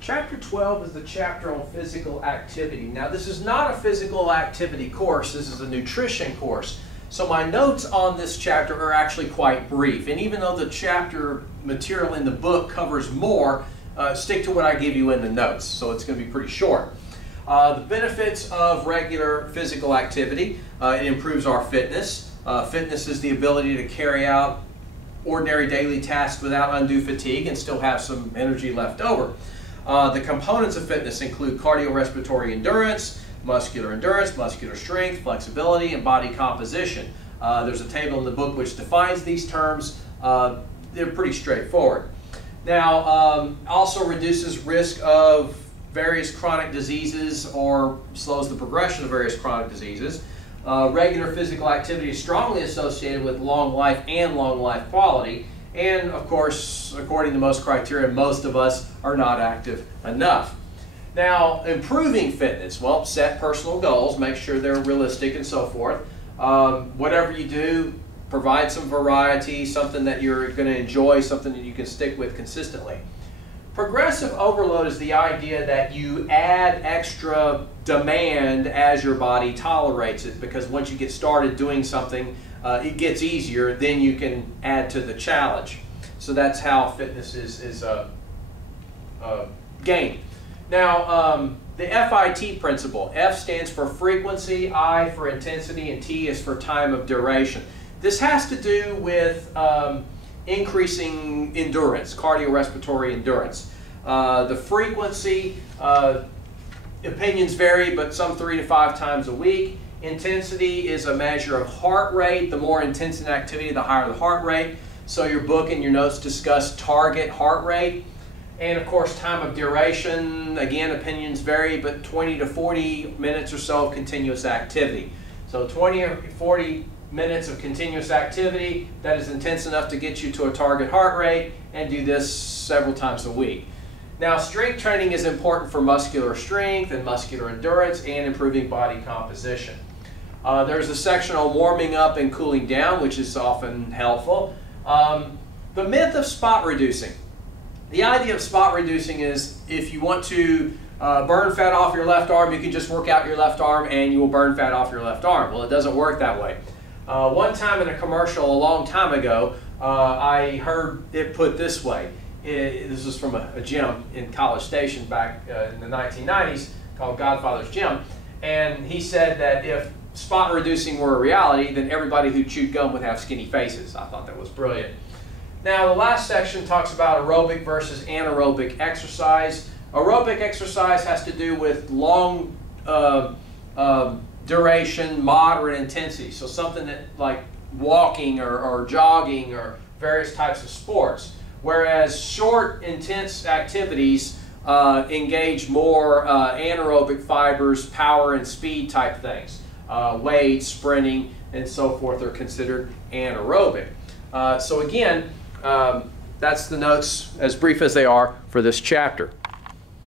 Chapter 12 is the chapter on physical activity. Now, this is not a physical activity course. This is a nutrition course. So my notes on this chapter are actually quite brief. And even though the chapter material in the book covers more, stick to what I give you in the notes. So it's going to be pretty short. The benefits of regular physical activity. It improves our fitness. Fitness is the ability to carry out ordinary daily tasks without undue fatigue and still have some energy left over. The components of fitness include cardiorespiratory endurance, muscular strength, flexibility, and body composition. There's a table in the book which defines these terms. They're pretty straightforward. Now, also reduces risk of various chronic diseases or slows the progression of various chronic diseases. Regular physical activity is strongly associated with long life and long life quality. And of course, according to most criteria, most of us are not active enough. Now, improving fitness, well, set personal goals, make sure they're realistic and so forth. Whatever you do, provide some variety, something that you're going to enjoy, something that you can stick with consistently. Progressive overload is the idea that you add extra demand as your body tolerates it, because once you get started doing something, it gets easier, then you can add to the challenge. So that's how fitness is gained. Now, the FIT principle. F stands for frequency, I for intensity, and T is for time of duration. This has to do with increasing endurance, cardiorespiratory endurance. The frequency, opinions vary, but some 3 to 5 times a week. Intensity is a measure of heart rate. The more intense an activity, the higher the heart rate. So your book and your notes discuss target heart rate. And of course, time of duration, again, opinions vary, but 20 to 40 minutes or so of continuous activity. So 20 or 40 minutes of continuous activity that is intense enough to get you to a target heart rate, and do this several times a week. Now, strength training is important for muscular strength and muscular endurance and improving body composition. There's a section on warming up and cooling down, which is often helpful. The myth of spot reducing. The idea of spot reducing is if you want to burn fat off your left arm, you can just work out your left arm and you will burn fat off your left arm. Well, it doesn't work that way. One time in a commercial a long time ago, I heard it put this way. This was from a gym in College Station back in the 1990s called Godfather's Gym. And he said that if spot reducing were a reality, then everybody who chewed gum would have skinny faces. I thought that was brilliant. Now, the last section talks about aerobic versus anaerobic exercise. Aerobic exercise has to do with long duration, moderate intensity. So something that like walking or jogging or various types of sports. Whereas short, intense activities engage more anaerobic fibers, power and speed type things. Weight, sprinting, and so forth are considered anaerobic. So again, that's the notes, as brief as they are, for this chapter.